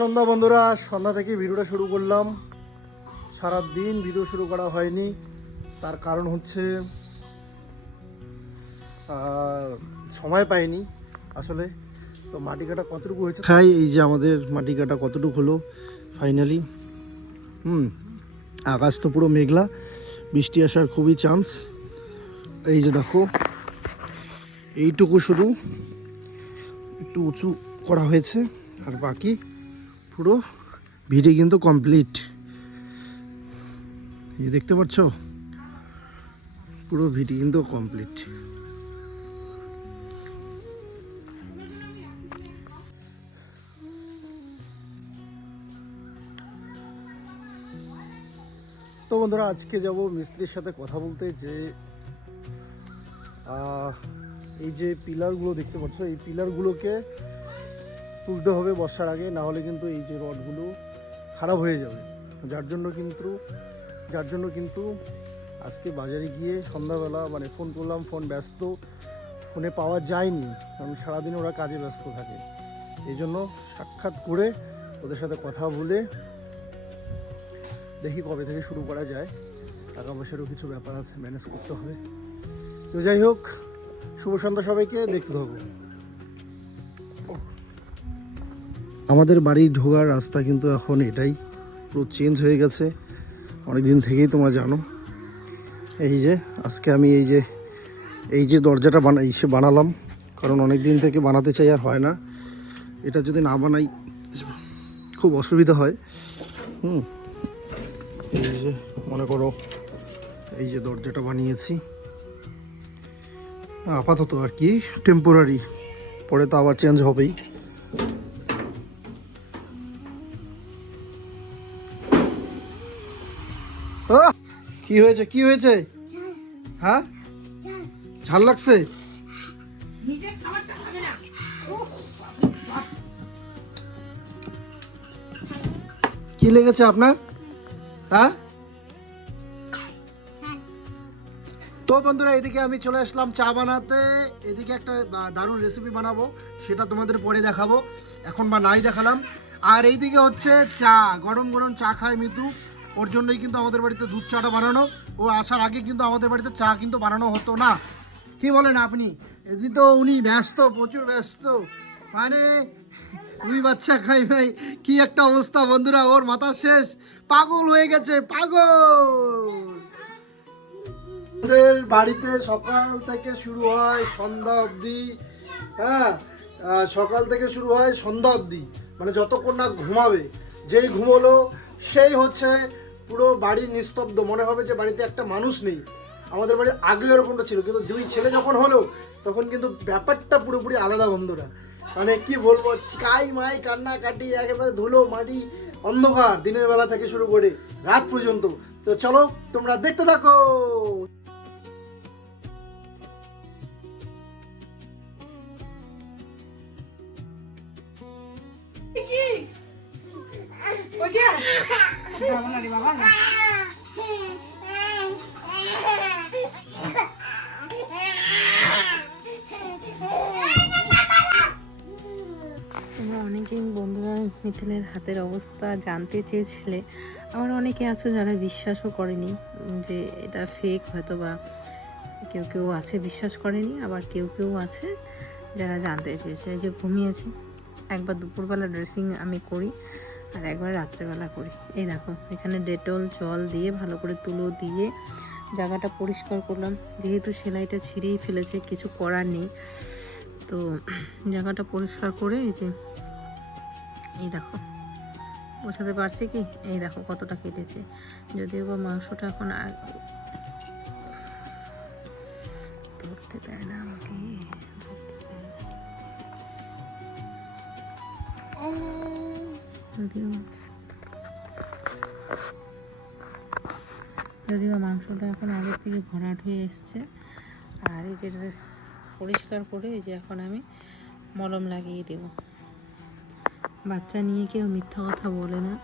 সন্ধ্যা বন্ধুরা, সন্ধ্যা থেকে ভিডিওটা শুরু করলাম। সারা দিন ভিডিও শুরু করা হয়নি, তার কারণ হচ্ছে সময় পাইনি আসলে। তো মাটি কাটা কতটুকু হয়েছে খাই, এই যে আমাদের মাটি কাটা কতটুকু হলো ফাইনালি। আকাশ তো পুরো মেঘলা, বৃষ্টি আসার খুবই চান্স। এই যে দেখো, এইটুকু শুধু একটু উঁচু করা হয়েছে, আর বাকি পুরো ভিডি কিন্তু কমপ্লিট। এই দেখতে পাচ্ছ, পুরো ভিডি কিন্তু কমপ্লিট। তো বন্ধুরা, আজকে যাব মিস্ত্রির সাথে কথা বলতে, যে এই যে পিলারগুলো দেখতে পাচ্ছ, এই পিলারগুলোকে তুলতে হবে বর্ষার আগে, না হলে কিন্তু এই যে রডগুলো খারাপ হয়ে যাবে। যার জন্য কিন্তু আজকে বাজারে গিয়ে সন্ধ্যাবেলা ফোন করলাম, ফোন ব্যস্ত, ফোনে পাওয়া যায়নি, কারণ সারাদিন ওরা কাজে ব্যস্ত থাকে। এই জন্য সাক্ষাৎ করে ওদের সাথে কথা বলে দেখি কবে থেকে শুরু করা যায়। টাকা পয়সারও কিছু ব্যাপার আছে, ম্যানেজ করতে হবে। তো যাই হোক, শুভ সন্ধ্যা সবাইকে, দেখতে থাকবো। আমাদের বাড়ি ঢোকার রাস্তা কিন্তু এখন এটাই, পুরো চেঞ্জ হয়ে গেছে অনেক দিন থেকেই, তোমরা জানো। এই যে আজকে আমি এই যে দরজাটা বানালাম, কারণ অনেক দিন থেকে বানাতে চাই, আর হয় না। এটা যদি না বানাই খুব অসুবিধা হয়। এই যে মনে করো, এই যে দরজাটা বানিয়েছি আপাতত আর কি, টেম্পোরারি, পরে তো আবার চেঞ্জ হবেই। কি হয়েছে? হ্যাঁ, ঝাল লাগছে? কি লেগেছে আপনার? হ্যাঁ, তো বন্ধুরা, এদিকে আমি চলে আসলাম চা বানাতে। এদিকে একটা দারুণ রেসিপি বানাবো, সেটা তোমাদের পরে দেখাবো, এখন বা নাই দেখালাম। আর এইদিকে হচ্ছে চা, গরম গরম চা খায় মিতু, ওর জন্যই কিন্তু আমাদের বাড়িতে দুধ চাটা বানানো। ও আসার আগে কিন্তু আমাদের বাড়িতে চা কিন্তু বানানো হতো না। কি বলেন আপনি? এদিকে তো উনি ব্যস্ত, প্রচুর ব্যস্ত, দুই বাচ্চা খাই ভাই, কি একটা অবস্থা বন্ধুরা, ওর মাথা শেষ, পাগল হয়ে গেছে, পাগল। আমাদের বাড়িতে সকাল থেকে শুরু হয় সন্ধ্যা অবধি। হ্যাঁ, সকাল থেকে শুরু হয় সন্ধ্যা অবধি, যতক্ষণ না ঘুমাবে। যেই ঘুমোলো সেই হচ্ছে পুরো বাড়ি নিস্তব্ধ, মনে হবে যে বাড়িতে একটা মানুষ নেই। আমাদের বাড়ি আগে এরকমটা ছিল, কিন্তু দুই ছেলে যখন হলো তখন কিন্তু ব্যাপারটা পুরোপুরি আলাদা বন্ধুরা। কি বলবো, কাই মাই কান্নাকাটি, একেবারে ধুলো মাটি, অন্ধকার, দিনের বেলা থেকে শুরু করে রাত পর্যন্ত। তো চলো তোমরা দেখতে থাকো। তোমরা অনেকেই বন্ধুরা মিথিলের হাতের অবস্থা জানতে চেয়েছিলে। আবার অনেকে আছে যারা বিশ্বাসও করেনি, যে এটা ফেক, হয়তো বা কেউ কেউ আছে বিশ্বাস করেনি, আবার কেউ কেউ আছে যারা জানতে চেয়েছে। যে ঘুমিয়েছে, একবার দুপুরবেলা ড্রেসিং আমি করি, আর একবার রাত্রেবেলা করি। এই দেখো, এখানে ডেটল জল দিয়ে ভালো করে তুলো দিয়ে জায়গাটা পরিষ্কার করলাম, যেহেতু সেলাইটা ছিঁড়েই ফেলেছে, কিছু করার নেই। তো জায়গাটা পরিষ্কার করে এই দেখো, বোঝাতে পারছি কি, এই দেখো কতটা কেটেছে। যদিও বা মাংসটা এখন ধরতে দেয় না আমাকে, যদিও মাংসটা এখন আগের থেকে ভরাট হয়ে এসছে। আর এই যে পরিষ্কার করে এই যে এখন আমি মলম লাগিয়ে দেব। বাচ্চা নিয়ে কেউ মিথ্যা কথা বলে না,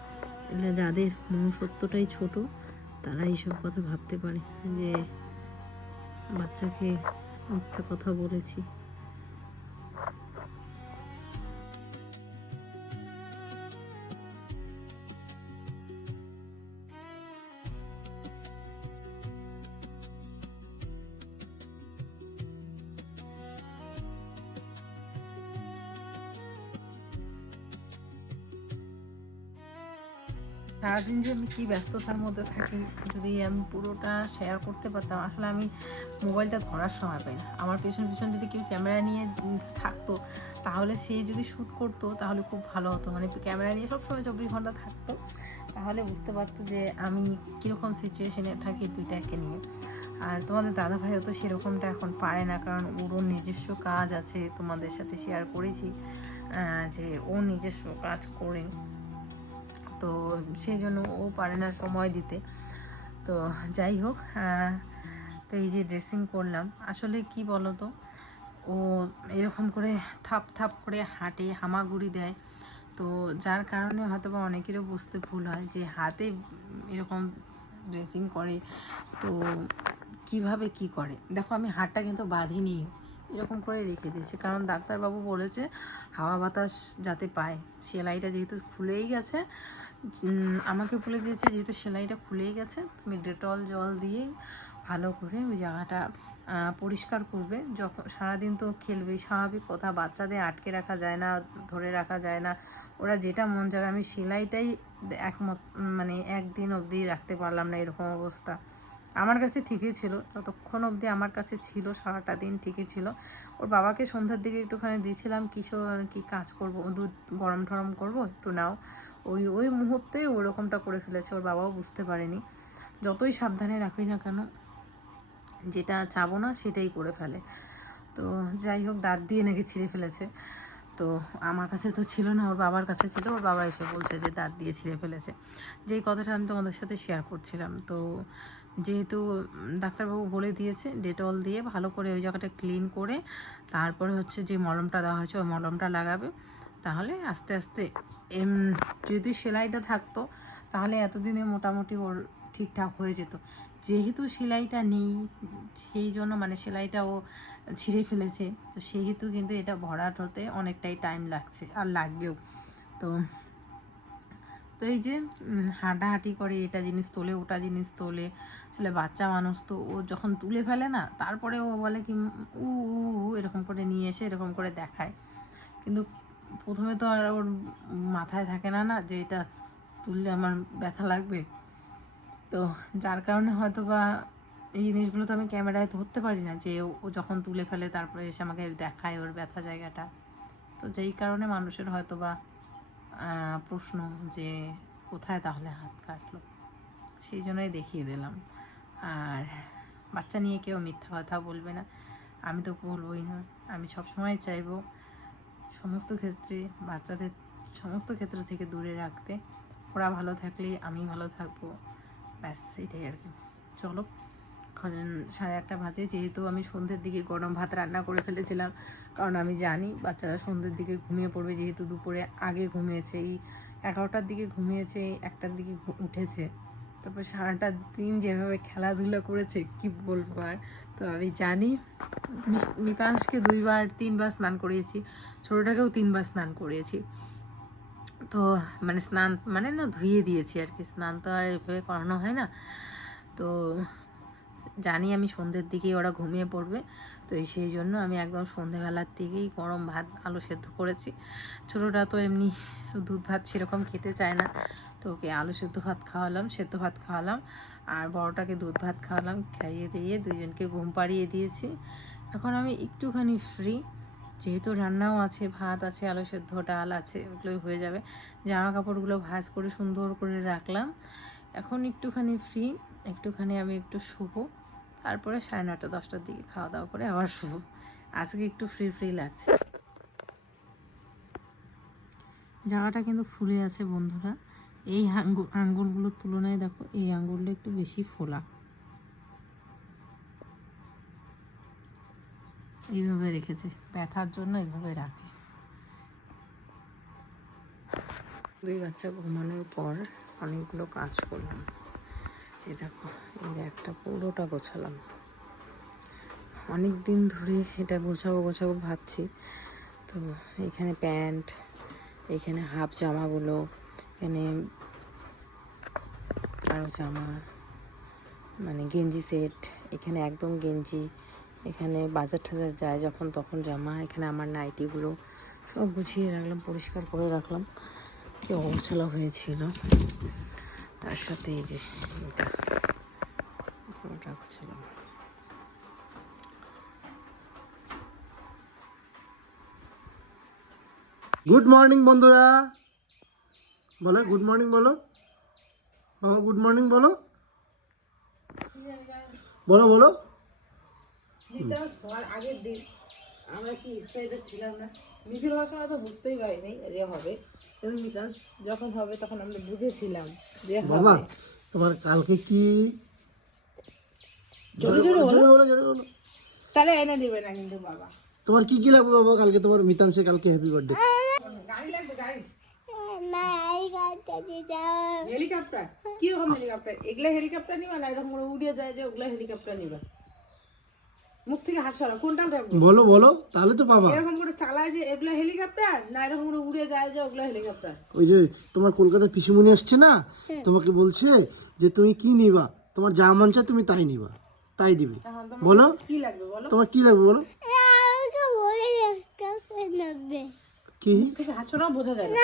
এগুলো যাদের মনুষ্যত্বটাই ছোট তারা এইসব কথা ভাবতে পারে যে বাচ্চাকে মিথ্যা কথা বলেছি। সারাদিন যে আমি কী ব্যস্ততার মধ্যে থাকি, যদি আমি পুরোটা শেয়ার করতে পারতাম। আসলে আমি মোবাইলটা ধরার সময় পাই না। আমার পেছন পেছন যদি কেউ ক্যামেরা নিয়ে থাকতো, তাহলে সে যদি শ্যুট করতো তাহলে খুব ভালো হতো। মানে ক্যামেরা নিয়ে সবসময় 24 ঘন্টা থাকতো, তাহলে বুঝতে পারতো যে আমি কীরকম সিচুয়েশনে থাকি দুইটাকে নিয়ে। আর তোমাদের দাদাভাইও তো সেরকমটা এখন পারে না, কারণ ওরও নিজস্ব কাজ আছে। তোমাদের সাথে শেয়ার করেছি যে ও নিজস্ব কাজ করে, তো সেই জন্য ও পারে না সময় দিতে। তো যাই হোক, তো এই যে ড্রেসিং করলাম, আসলে কি বলো তো, ও এরকম করে থাপ থাপ করে হাঁটে, হামাগুড়ি দেয়, তো যার কারণে হয়তো বা অনেকেরও বুঝতে ভুল হয় যে হাতে এরকম ড্রেসিং করে, তো কিভাবে কি করে। দেখো আমি হাতটা কিন্তু বাঁধিনি, এরকম করে রেখে দিয়েছি, কারণ ডাক্তারবাবু বলেছে হাওয়া বাতাস যাতে পায়। সেলাইটা যেহেতু খুলেই গেছে, আমাকে বলে দিয়েছে যেহেতু সেলাইটা খুলেই গেছে, তুমি ডেটল জল দিয়েই ভালো করে ওই জায়গাটা পরিষ্কার করবে। যখন সারাদিন তো খেলবেই, স্বাভাবিক কথা, বাচ্চাদের আটকে রাখা যায় না, ধরে রাখা যায় না, ওরা যেটা মন যাবে। আমি সেলাইটাই একমত, মানে একদিন অবধি রাখতে পারলাম না, এরকম অবস্থা। আমার কাছে ঠিকই ছিল, ততক্ষণ অবধি আমার কাছে ছিল, সারাটা দিন ঠিকই ছিল। ওর বাবাকে সন্ধ্যার দিকে একটুখানি দিয়েছিলাম, কি কাজ করব, দুধ গরম ঠরম করবো, একটু নাও। ওই মুহূর্তে ওরকমটা করে ফেলেছে, ওর বাবাও বুঝতে পারেনি। যতই সাবধানে রাখি না কেন, যেটা চাবো না সেটাই করে ফেলে। তো যাই হোক, দাঁত দিয়ে নাকি ছিঁড়ে ফেলেছে। তো আমার কাছে তো ছিল না, ওর বাবার কাছে ছিল। ওর বাবা এসে বলছে যে দাঁত দিয়ে ছিঁড়ে ফেলেছে, যেই কথাটা আমি তোমাদের সাথে শেয়ার করছিলাম। তো যেহেতু ডাক্তারবাবু বলে দিয়েছে ডেটল দিয়ে ভালো করে ওই জায়গাটা ক্লিন করে, তারপরে হচ্ছে যে মলমটা দেওয়া হয়েছে ওই মলমটা লাগাবে, তাহলে আস্তে আস্তে যদি সেলাইটা থাকতো তাহলে এতদিনে মোটামুটি ওর ঠিকঠাক হয়ে যেত। যেহেতু সেলাইটা নেই, সেই জন্য মানে সেলাইটা ও ছিঁড়ে ফেলেছে, তো সেহেতু কিন্তু এটা ভরাট হতে অনেকটাই টাইম লাগছে, আর লাগবেও। তো তো এই যে হাঁটাহাঁটি করে, এটা জিনিস তোলে ওটা জিনিস তোলে, আসলে বাচ্চা মানুষ তো, ও যখন তুলে ফেলে না, তারপরে ও বলে কি উ উ উ এরকম করে নিয়ে এসে এরকম করে দেখায়। কিন্তু প্রথমে তো আর ওর মাথায় থাকে না যে এটা তুললে আমার ব্যথা লাগবে। তো যার কারণে হয়তো বা এই জিনিসগুলো তো আমি ক্যামেরায় ধরতে পারি না, যে ও যখন তুলে ফেলে তারপরে এসে আমাকে দেখায় ওর ব্যথা জায়গাটা। তো যেই কারণে মানুষের হয়তো বা প্রশ্ন যে কোথায় তাহলে হাত কাটলো, সেই জন্যই দেখিয়ে দিলাম। আর বাচ্চা নিয়ে কেউ মিথ্যা কথা বলবে না, আমি তো বলবোই না। আমি সবসময় চাইবো সমস্ত ক্ষেত্রে বাচ্চাদের সমস্ত ক্ষেত্র থেকে দূরে রাখতে। ওরা ভালো থাকলেই আমি ভালো থাকবো, ব্যাস এটাই আর কি। চলো, এখন 8:30 বাজে, যেহেতু আমি সন্ধ্যের দিকে গরম ভাত রান্না করে ফেলেছিলাম, কারণ আমি জানি বাচ্চারা সন্ধ্যের দিকে ঘুমিয়ে পড়বে, যেহেতু দুপুরে আগে ঘুমিয়েছে, এই 11টার দিকে ঘুমিয়েছে, 1টার দিকে উঠেছে, তারপর সারাটা দিন যেভাবে খেলাধুলা করেছে কি বলবো আর। তো আমি জানি মিতাংশকে 2-3বার স্নান করিয়েছি, ছোটোটাকেও 3বার স্নান করিয়েছি। তো মানে স্নান মানে না, ধুয়ে দিয়েছি আর কি, স্নান তো আর এভাবে করানো হয় না। তো জানি আমি সন্ধ্যের দিকেই ওরা ঘুমিয়ে পড়বে, তো সেই জন্য আমি একদম সন্ধ্যেবেলার দিকেই গরম ভাত আলু সেদ্ধ করেছি। ছোটোটা তো এমনি দুধ ভাত সেরকম খেতে চায় না, তো ওকে আলু সেদ্ধ ভাত খাওয়ালাম, সেদ্ধ ভাত খাওয়ালাম, আর বড়টাকে দুধ ভাত খাওয়ালাম, খাইয়ে দিয়ে দুজনকে ঘুম পাড়িয়ে দিয়েছি। এখন আমি একটুখানি ফ্রি, যেহেতু রান্নাও আছে, ভাত আছে, আলু সেদ্ধ, ডাল আছে, ওগুলোই হয়ে যাবে। জামা কাপড়গুলো ভাঁজ করে সুন্দর করে রাখলাম, এখন একটুখানি ফ্রি, একটুখানি আমি একটু শুবো, তারপরে 9:30-10টার দিকে খাওয়া দাওয়া করে আবার শুবো। আজকে একটু ফ্রি ফ্রি লাগছে। জায়গাটা কিন্তু ফুলে আছে বন্ধুরা, এই আঙ্গুরগুলোর তুলনায় দেখো এই আঙ্গুরগুলো একটু বেশি ফোলা। এইভাবে রেখেছে, ব্যথার জন্য এইভাবে রাখে। 2 বাচ্চা ঘুমানোর পর অনেকগুলো কাজ করলাম। এই দেখো, এই একটা পুরোটা গোছালাম, অনেক দিন ধরে এটা গোছাবো ভাবছি। তো এখানে প্যান্ট, এখানে হাফ জামাগুলো, এখানে আরও জামা, মানে গেঞ্জি সেট, এখানে একদম গেঞ্জি, এখানে বাজার টাজার যায় যখন তখন জামা, এখানে আমার নাইটিগুলো সব গুছিয়ে রাখলাম, পরিষ্কার করে রাখলাম, কি অবস্থা হয়েছিল। তার সাথে এই যে এটা পুরোটা গুছালাম। গুড মর্নিং বন্ধুরা, বলো গুড মর্নিং, বলো বাবা গুড মর্নিং, বলো বলো বলো। আগের দিন আমরা কি এক্সাইটেড ছিলাম না, মিথিল হওয়ার সময় তো বুঝতেই পারিনি যে হবে, কিন্তু মিতাংশ যখন হবে তখন আমরা বুঝেছিলাম যে বাবা হবে। তোমার কালকে কি জোরে জোরে জোরে বলো, জোরে বলো। তাহলে এনে দেবে না কিন্তু বাবা। তোমার কি কি লাগবে বাবা কালকে? তোমার মিতাংশে কালকে হ্যাপি বার্থডে। গাড়ি লাগবে, গাড়ি হেলিকপ্টার। কিরকম হেলিকপ্টার? এগুলা হেলিকপ্টার নিবা না এরকম করে উড়িয়ে যায় যে ওগুলা হেলিকপ্টার নিবা? মুখ থেকে হাত সরা, কোনটা রাখবো? বলো বলো, তাহলে তো পাবা। এরকম করে চালায় যে এগুলা হেলিকপ্টার, না এরকম করে উড়ে যায় যে ওগুলা হেলিকপ্টার? ওই যে তোমার কলকাতার পিসিমণি আসছে না, তোমাকে বলছে যে তুমি কি নিবা, তোমার যা মন চায় তুমি তাই নিবা, তাই দিবে। বলো কি লাগবে বলো? তোমার কি লাগবে বলো। কি মুখ থেকে হাত সরা, বোঝা যায় না।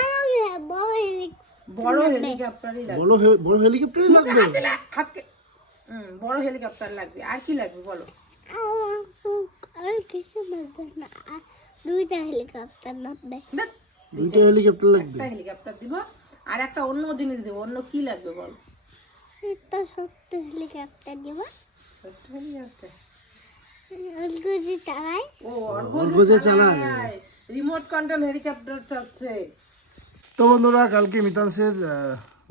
বড় হেলিকপ্টারই লাগবে। বড় হেলিকপ্টারই লাগবে। হাতকে বড় হেলিকপ্টার লাগবে। আর কি লাগবে বলো? দুইটা হেলিকপ্টার লাগবে। একটা হেলিকপ্টার দিব আর একটা অন্য জিনিস দিব। অন্য কি লাগবে বলো? ছোট্ট হেলিকপ্টার দিব। ছোট্ট হেলিকপ্টার ও অর্গজে চালায়। রিমোট কন্ট্রোল হেলিকপ্টার চাচ্ছে। তো বন্ধুরা, কালকে মিতাংশের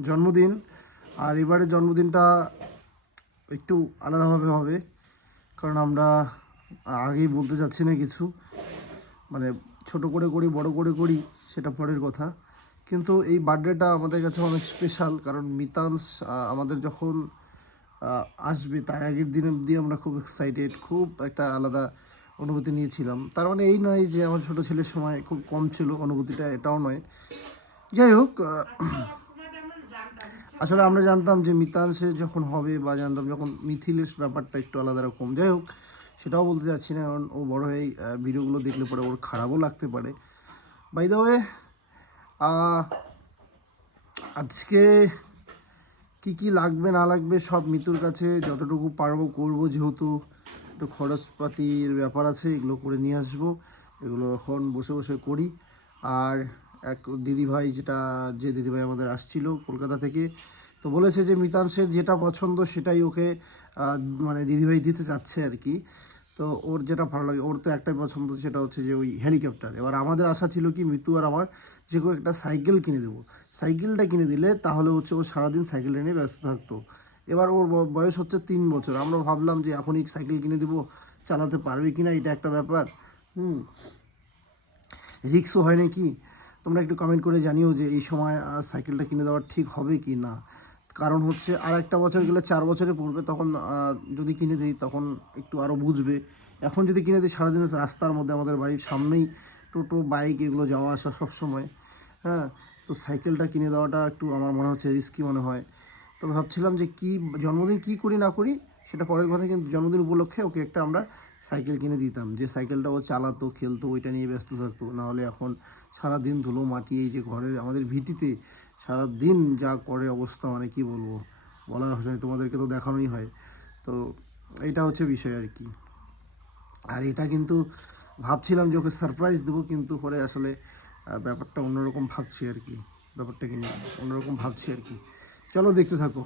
জন্মদিন, আর এবারের জন্মদিনটা একটু আলাদাভাবে হবে, কারণ আমরা আগেই বলতে চাচ্ছি না কিছু, মানে ছোট করে করি বড় করে করি সেটা পরের কথা, কিন্তু এই বার্থডেটা আমাদের কাছে অনেক স্পেশাল, কারণ মিতাংশ আমাদের যখন আসবে তার আগের দিন অবধি আমরা খুব এক্সাইটেড, খুব একটা আলাদা অনুভূতি নিয়েছিলাম। তার মানে এই নয় যে আমার ছোটো ছেলের সময় খুব কম ছিল অনুভূতিটা, এটাও নয়। যাই হোক, আসলে আমরা জানতাম যে মিতাংশে যখন হবে, বা জানতাম যখন মিথিলের ব্যাপারটা একটু আলাদা রকম। যাই হোক, সেটাও বলতে চাচ্ছি না, কারণ ও বড় হয়ে ভিডিওগুলো দেখলে পরে ওর খারাপও লাগতে পারে। বাই দ্য ওয়ে, আজকে কি কি লাগবে না লাগবে সব মিতুর কাছে যতটুকু পারবো করবো, যেহেতু একটু খরচপাতির ব্যাপার আছে, এগুলো করে নিয়ে আসবো। এগুলো এখন বসে বসে করি। আর এক দিদিভাই, যে দিদিভাই আমাদের আসছিল কলকাতা থেকে, তো বলেছে যে মিতাংশের যেটা পছন্দ সেটাই ওকে মানে দিদিভাই দিতে চাচ্ছে আর কি। তো ওর যেটা ভালো লাগে, ওর তো একটাই পছন্দ, সেটা হচ্ছে যে ওই হেলিকপ্টার। এবার আমাদের আশা ছিল কি মিতু আর আমার যে কোনো একটা সাইকেল কিনে দেবো। সাইকেলটা কিনে দিলে তাহলে হচ্ছে ও সারাদিন সাইকেলটা নিয়ে ব্যস্ত থাকতো। এবার ওর বয়স হচ্ছে 3 বছর। আমরা ভাবলাম যে এখনই সাইকেল কিনে দেবো, চালাতে পারবে কি না এটা একটা ব্যাপার, রিক্সও হয় নাকি। তোমরা একটু কমেন্ট করে জানিও যে এই সময় সাইকেলটা কিনে দেওয়া ঠিক হবে কি না। কারণ হচ্ছে আর একটা বছর গেলে 4 বছরে পড়বে, তখন যদি কিনে দিই তখন একটু আরও বুঝবে। এখন যদি কিনে দিই সারাদিন রাস্তার মধ্যে, আমাদের বাড়ির সামনেই টোটো বাইক এগুলো যাওয়া আসা সবসময়, হ্যাঁ, তো সাইকেলটা কিনে দেওয়াটা একটু আমার মনে হচ্ছে রিস্কি মনে হয়। তো ভাবছিলাম যে কি জন্মদিন কী করি না করি সেটা পরের কথা, কিন্তু জন্মদিন উপলক্ষে ওকে একটা আমরা সাইকেল কিনে দিতাম, যে সাইকেলটা ও চালাতো, খেলতো, ওইটা নিয়ে ব্যস্ত থাকতো। নাহলে এখন সারাদিন ধুলো মাটি, এই যে ঘরের আমাদের ভিটিতে সারাদিন যা করে অবস্থা, মানে কি বলবো, বলার ভাষা নেই, তোমাদেরকে তো দেখানোই হয়। তো এইটা হচ্ছে বিষয় আর কি। আর এটা কিন্তু ভাবছিলাম যে ওকে সারপ্রাইজ দেবো, কিন্তু পরে আসলে ব্যাপারটা অন্যরকম ভাবছি আর কি, ব্যাপারটাকে নিয়ে অন্যরকম ভাবছি আর কি। চলো দেখতে থাকো।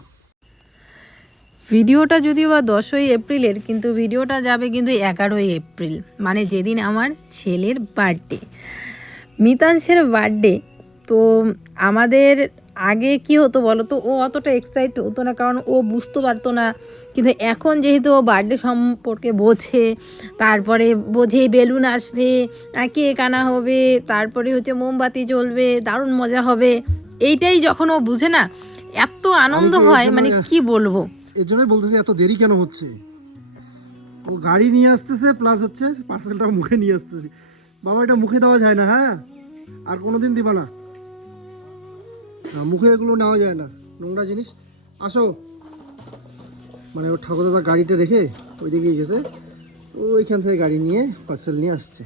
ভিডিওটা যদিও বা 10ই এপ্রিলের, কিন্তু ভিডিওটা যাবে কিন্তু 11ই এপ্রিল, মানে যেদিন আমার ছেলের বার্থডে, মিতাংশের বার্থডে। তো আমাদের আগে কি হতো বলো তো, ও অতটা এক্সাইট হতো না, কারণ ও বুঝতে পারতো না। কিন্তু এখন যেহেতু ও বার্থডে সম্পর্কে বোঝে, তারপরে বোঝে বেলুন আসবে, কেক আনা হবে, তারপরে হচ্ছে মোমবাতি জ্বলবে, দারুণ মজা হবে, এইটাই যখন ও বুঝে না, এত আনন্দ হয়, মানে কি বলবো। এর জন্যই বলতেছি এত দেরি কেন হচ্ছে। ও গাড়ি নিয়ে আসতেছে, প্লাস হচ্ছে পার্সেলটা মুখে নিয়ে আসতেছে। বাবা, এটা মুখে দেওয়া যায় না, হ্যাঁ, আর কোনোদিন দিবা না, মুখে এগুলো নেওয়া যায় না, নোংরা জিনিস। আসো, মানে ওর ঠাকুর দাদা গাড়িটা রেখে ওইদিকে গেছে, ওইখান থেকে গাড়ি নিয়ে পার্সেল নিয়ে আসছে।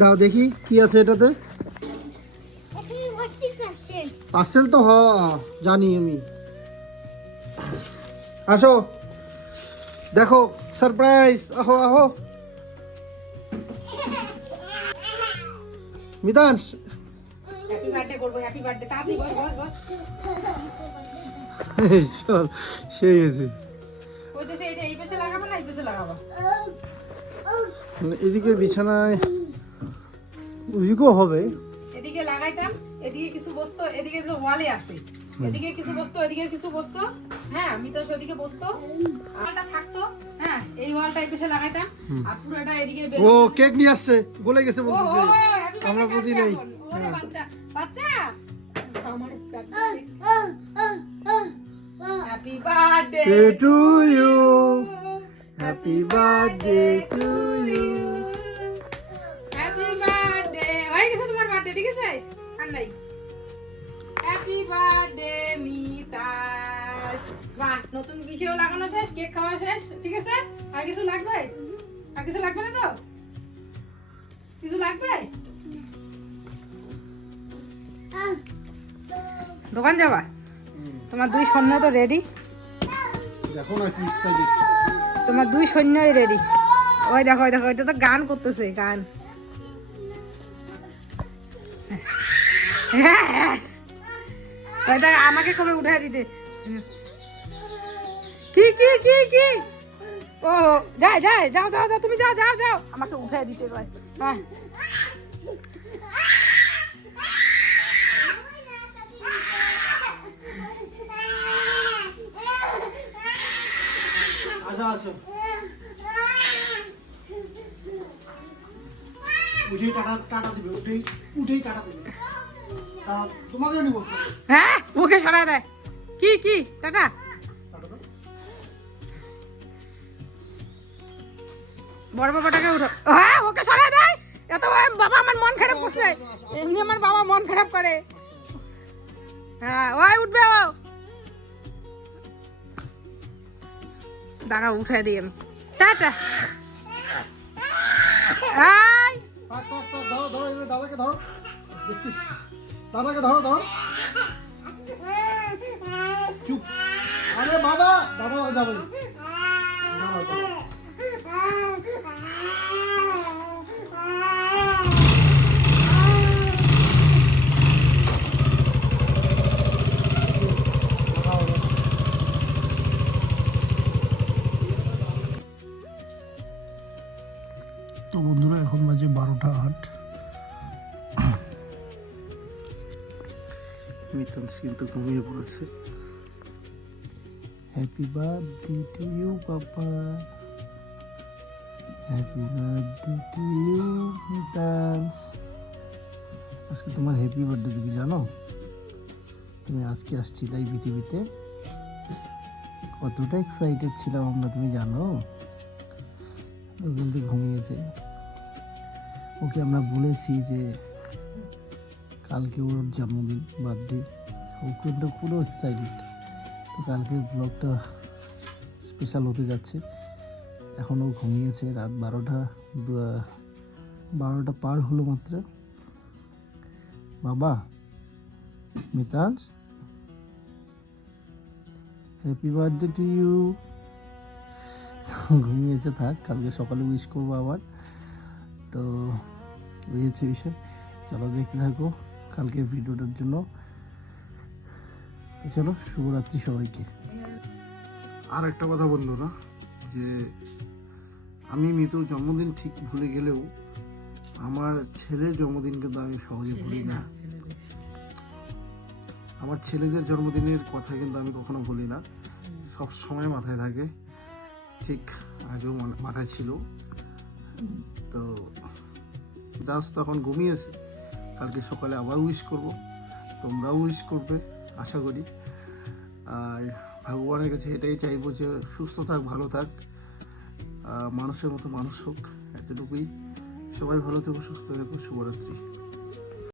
দাও দেখি কি আছে এটাতে। পার্সেল তো জানি আমি, আসো দেখো সারপ্রাইজ, আহো আহো মিতাংশ। হ্যাপি বার্থডে করবো, হ্যাপি বার্থডে। তাড়াতাড়ি বস বস বস। চল সেই হয়েছে। ওই দেশে এটা এই পাশে লাগাবো না এই পাশে লাগাবো? এদিকে বিছানায় ওইদিকেও হবে। এদিকে লাগাইতাম, এদিকে কিছু বসতো, এদিকে তো ওয়ালে আছে, এদিকে কিছু বসতো, এদিকে কিছু বসতো। হ্যাঁ মিতাস ওদিকে বসতো, ওয়ালটা থাকতো। হ্যাঁ এই ওয়ালটা এই পাশে লাগাইতাম, আর পুরোটা এদিকে ও কেক নিয়ে আসছে, গলে গেছে বলতেছে, আমরা বুঝি নাই। ওরে বাচ্চা বাচ্চা আমার happy birthday to you, happy birthday to you. Happy birthday. হয়ে গেছে তোমার বার্থডে, ঠিক আছে? আর নাই। Happy birthday Mitaj. বাহ, নতুন বিষয়ও লাগানো শেষ, কেক খাওয়া শেষ, ঠিক আছে? আর কিছু লাগবে? আর কিছু লাগবে না তো? কিছু লাগবে? দোকান যাবা? তোমার দুই সৈন্য তো রেডি। দেখো না কি এক্সাইটেড। তোমার দুই সৈন্যই রেডি। ওই দেখো ওই দেখো, এটা তো গান করতেছে, গান। ওইটা আমাকে কবে উঠাই দিতে? কি কি কি কি? ও যাই যাই, যাও যাও যাও, তুমি যাও যাও যাও, আমাকে উঠাই দিতে কয়। হ্যাঁ আসো আসো, উঠেই টাটা টাটা দিবে, উঠেই উঠেই টাটা দিবে। তোমাকে নিব হ্যাঁ, ওকে সরাই দেয়। কি কি টাটা? বড় বাবাটাকে উঠো। হ্যাঁ ওকে সরাই দেয়। এত বাবা আমার মন খারাপ করছে, এমনি আমার বাবা মন খারাপ করে। হ্যাঁ ওই উঠবে, ও দাঁড়া উঠাই দিই আমি। টাটা। এই ধরো ধরো, দাদাকে ধরো, দেখছিস দাদাকে ধরো ধরো। চুপ, আরে বাবা, দাদা যাবে না। দাঁড়াও, দাঁড়াও। তো বন্ধুরা এখন বাজে 12:08। মিতাংশ কিন্তু ঘুমিয়ে পড়েছে। Happy birthday to you papa, happy birthday to you Mitansh. আজকে তোমার হ্যাপি বার্থডে তুমি জানো? তুমি আজকে আসছিলে এই পৃথিবীতে, কতটা এক্সাইটেড ছিলাম আমরা তুমি জানো? ও কিন্তু ঘুমিয়েছে। ওকে আমরা বলেছি যে কালকে ওর জন্মদিন, বার্থডে, ও কিন্তু পুরো এক্সাইটেড। তো কালকের ব্লগটা স্পেশাল হতে যাচ্ছে। এখনও ঘুমিয়েছে, রাত 12টা পার হলো মাত্র। বাবা মিতাংশ, হ্যাপি বার্থডে টু ইউ। ঘুমিয়েছে, থাক, কালকে সকালে উইশ করবো আবার। তো এই হচ্ছে বিষয়। চলো দেখতে থাকো কালকের ভিডিওটার জন্য। তো চলো, শুভরাত্রি সবাইকে। আর একটা কথা বন্ধুরা, যে আমি মৃত্যুর জন্মদিন ঠিক ভুলে গেলেও আমার ছেলের জন্মদিন কিন্তু আমি সহজে ভুলি না। আমার ছেলেদের জন্মদিনের কথা কিন্তু আমি কখনো ভুলি না, সব সময় মাথায় থাকে। ঠিক আগেও মাথায় ছিল। তো দাস তখন ঘুমিয়েছে, কালকে সকালে আবার উইশ করব, তোমরাও উইশ করবে আশা করি। আর ভগবানের কাছে এটাই চাইবো যে সুস্থ থাক, ভালো থাক, মানুষের মতো মানুষ হোক, এতটুকুই। সবাই ভালো থেকো, সুস্থ থেকো, শুভরাত্রি।